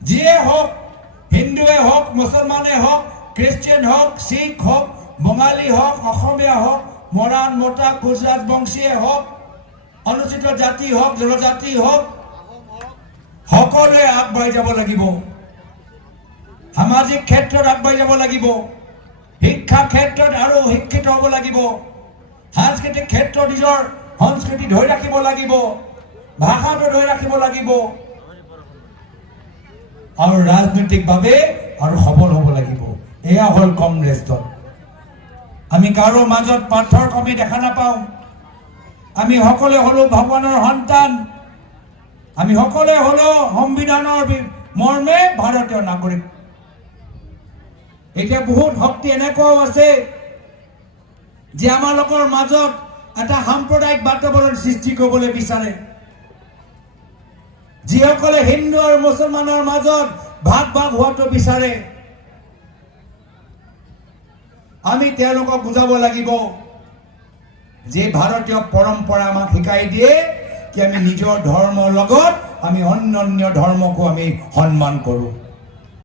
যিয়ে হোক, হিন্দুৱে হোক, মুছলমানে হোক, খ্ৰীষ্টিয়ান হোক, শিখ হোক, বঙালী হোক, অসমীয়া হোক, মৰাণ, মতা, কোচ ৰাজবংশীয়ে হোক, অনুচিত জাতি হোক, জনজাতি হোক, সকলোৱে আগবাঢ়ি যাব লাগিব। সামাজিক ক্ষেত্ৰত আগবাঢ়ি যাব লাগিব, শিক্ষা ক্ষেত্ৰত আৰু শিক্ষিত হ'ব লাগিব, সাংস্কৃতিক ক্ষেত্ৰত নিজৰ সংস্কৃতি ধৰি ৰাখিব লাগিব, ভাষাটো ধৰি ৰাখিব লাগিব, আৰু ৰাজনৈতিকভাৱে আৰু সবল হ'ব লাগিব। এয়া হ'ল কংগ্ৰেছ দল। আমি কাৰো মাজত পাথৰ কমি দেখা নাপাওঁ। আমি সকলোৱে হ'লো ভগৱানৰ সন্তান। আমি সকলোৱে হ'লো সংবিধানৰ মৰ্মে ভাৰতীয় নাগৰিক। এতিয়া বহুত শক্তি এনেকুৱাও আছে যে আমালোকৰ মাজত এটা সাম্প্ৰদায়িক বাতাবৰণ সৃষ্টি কৰিবলৈ বিচাৰে, যিসকলে হিন্দু আৰু মুছলমানৰ মাজত ভাগ ভাগ হোৱাটো বিচাৰে। আমি তেওঁলোকক বুজাব লাগিব যে ভাৰতীয় পৰম্পৰা আমাক শিকাই দিয়ে কি আমি নিজৰ ধৰ্মৰ লগত আমি অন্যান্য ধৰ্মকো আমি সন্মান কৰোঁ।